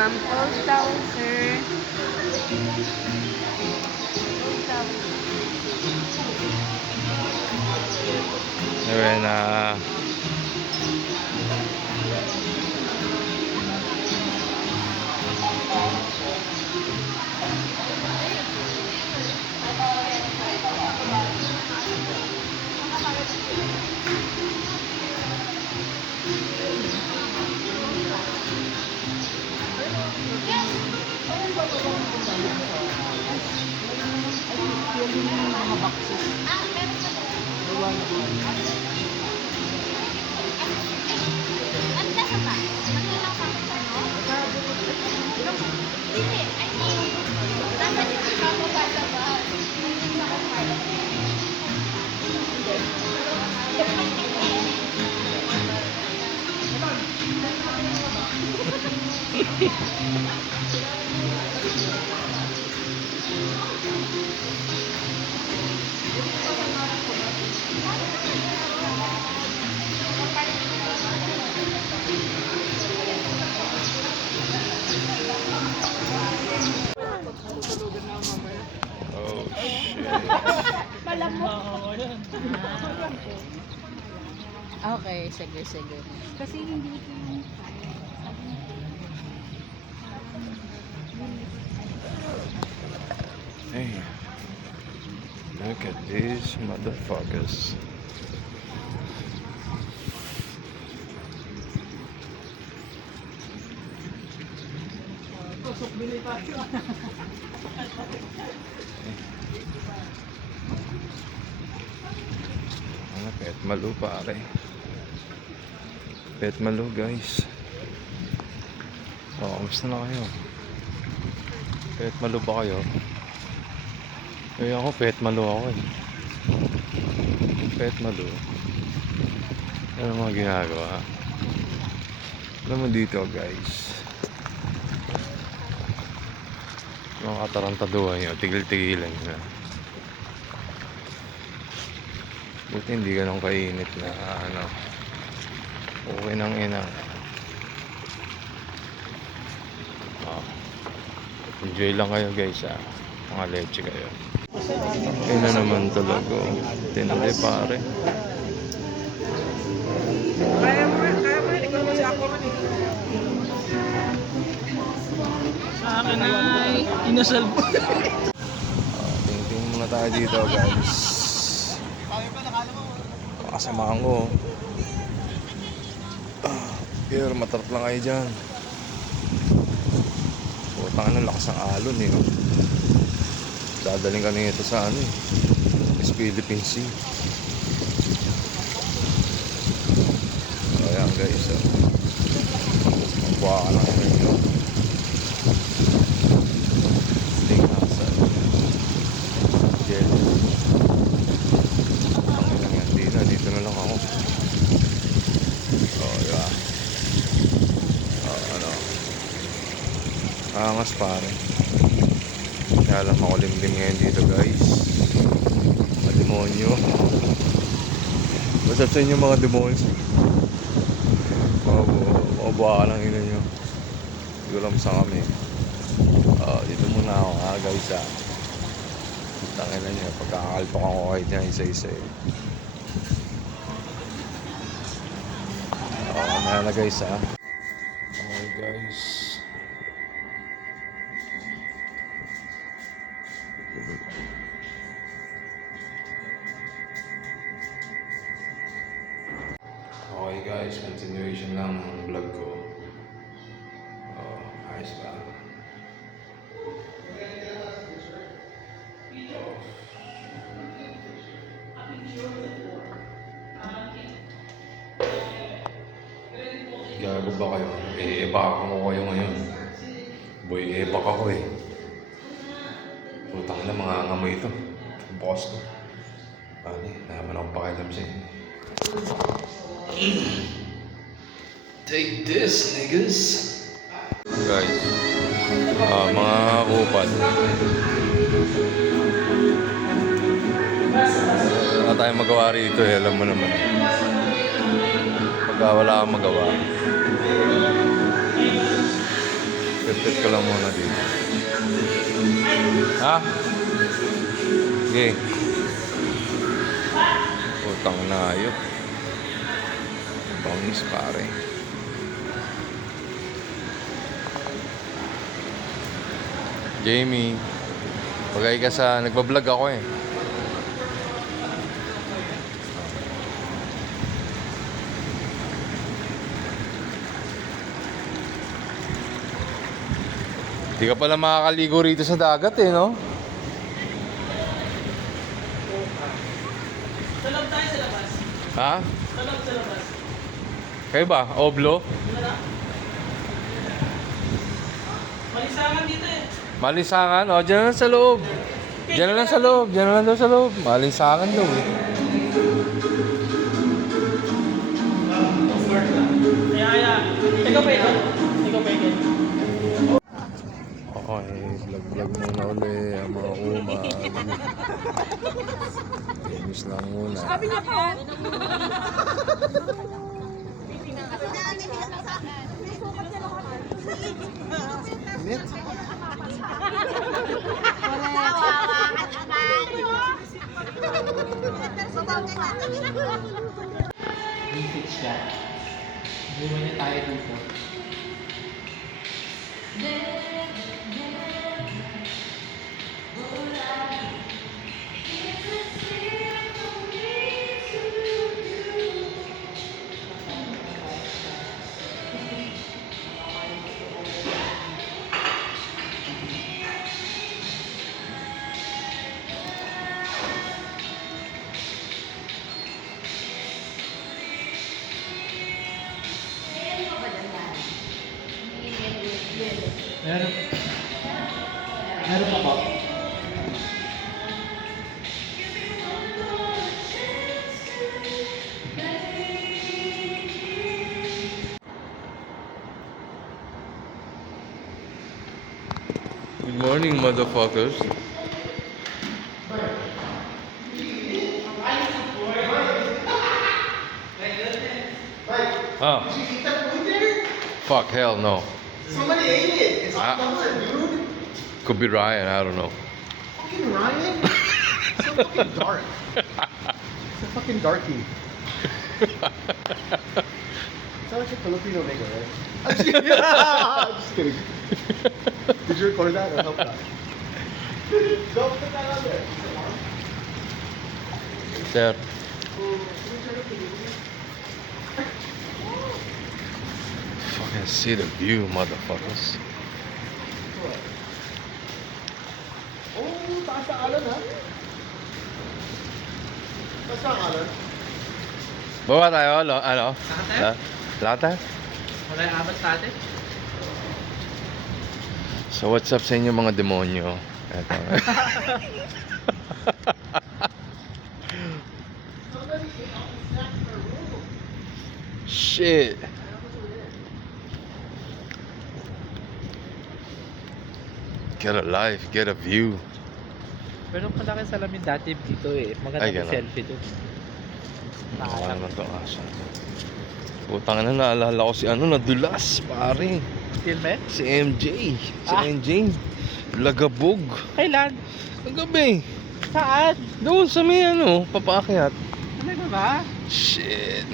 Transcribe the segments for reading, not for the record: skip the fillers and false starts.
Cold towel, sir. Cold towel. Ayun na. Oh shit. Okay, sige, sige. Kasi hindi ko yung Hey, look at these motherfuckers. Pet Malu pare. Pet Malu guys. Oh, kamusta na kayo? Pet Malu ba kayo? Eh ako, Pet Malu ako eh. Pet Malu. Ano mga ginagawa? Alam mo dito guys. Mga katarantaduhan nyo, tigil-tigilan nyo. Buti hindi ganun kainit na ano. Okay nang ina. Oh. Enjoy lang kayo guys ha. Mga leche kayo. Ayun na naman talaga. Tindi pare. Kaya mo, ikaw mo siya ako man eh. Sa akin ay inasal po. Tingting muna tayo dito guys. Kasamahan ko. Pero matarap lang kayo dyan. Putang ano, lakas ng alon eh. Dadaling ka nito sa ano eh. West Philippine Sea. Ayan guys. Magbuha ka lang kayo. Tinghasan. Jelly. Ang ilang yan. Dito na lang ako. Oh yeah. Ano. Angas pare. Kaya lang makulimlim ngayon dito guys. Mga demonyo. Basta sa inyo mga demonyo. Mabuha ka lang ina nyo. Hindi ko alam saan kami. Dito muna ako ha guys ha. Tangin na nyo. Pagkakalpakan ko kahit niya isa-isa eh. Mamaya na guys ha. Okay guys. Okay guys, continuation lang ng vlog ko. Ayos ba? Gago ba kayo? Ebak ako kayo ngayon. Boy, ebak ako eh. Putang na, mga ngamoy ito. Boss ko. Naman akong pakialam siya. Take this, niggas. Guys, mga kupal. Wala tayong magawa rito eh, alam mo naman. Pagka wala kang magawa. Pit ko lang muna dito. Ha? Sige. Putang na ayok. Bangis pare. Jamie. Pagay ka sa... Nagbablog ako eh. Hindi ka pala makakaligo rito sa dagat eh, no? Talab tayo sa labas. Ha? Talab sa labas. Kayo ba? Oblo? Malisangan dito eh. Malisangan? O, dyan na lang sa loob. Dyan na lang sa loob. Dyan na lang daw sa loob. Malisangan daw eh. Kaya. Ikaw pa ito. Ikaw pa ito. Okay, vlog muna uli ang mga umag. Miss lang muna. Sabi niya po. Bifit siya. Buwan niya tayo dito. Meron. Meron pa po. Good morning, motherfuckers. Oh. Fuck, hell no. Somebody ate it. It's Ah. all gone, dude. Could be Ryan, I don't know. Fucking Ryan. It's so fucking dark. It's a fucking darkie. Sounds like a Filipino nigga, right? I'm just kidding. I'm just kidding. Did you record that or help that? Don't put that on there. Sir. Fucking see the view, motherfuckers. Oh, taas na alon, ha? Taas na alon. Baba tayo, ano? Lahat? Lahat? Wala yung abat sa atin? So what's up sa inyo mga demonyo? Eto. Shit. Get a life, get a view. Pero malaki salamin dati dito eh. Maganda Ay, yung ganun. selfie doon. Wala naman to asa. Putang na, naalala ko si ano, nadulas, pare. Still man? Si MJ. Si Ah. MJ. Lagabog. Kailan? Ang gabi. Saan? Doon sa may ano, papaakyat. Talaga ba? Shit.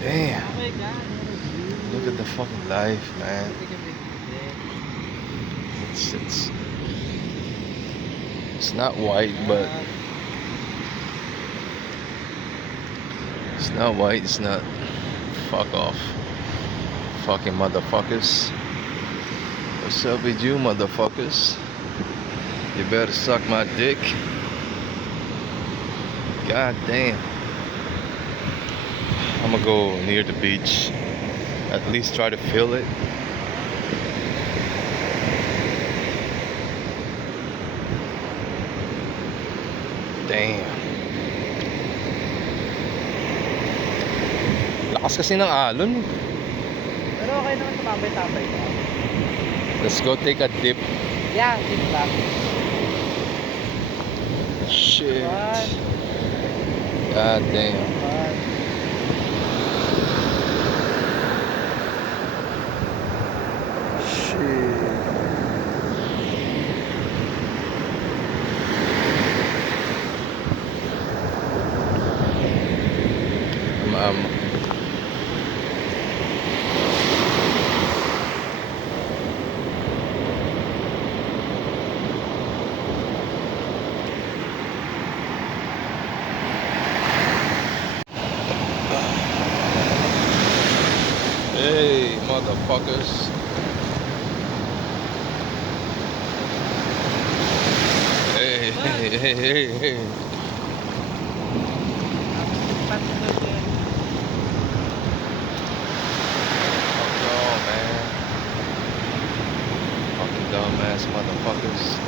Damn. Oh my God. Look at the fucking life, man. It's not white, but it's not white. It's not. Fuck off, fucking motherfuckers. What's up with you, motherfuckers? You better suck my dick. God damn. I'm gonna go near the beach. At least try to feel it. Damn. Lakas kasi ng alon. Pero okay naman tumambay-tambay ka. Let's go take a dip. Yeah, dito lang. Shit. One, God damn. one. motherfuckers. Hey, hey, hey, hey, hey. Fuck y'all, man. Fucking dumbass motherfuckers.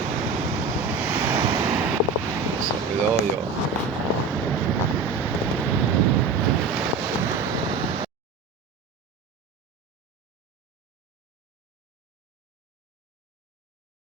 Suck it all, y'all.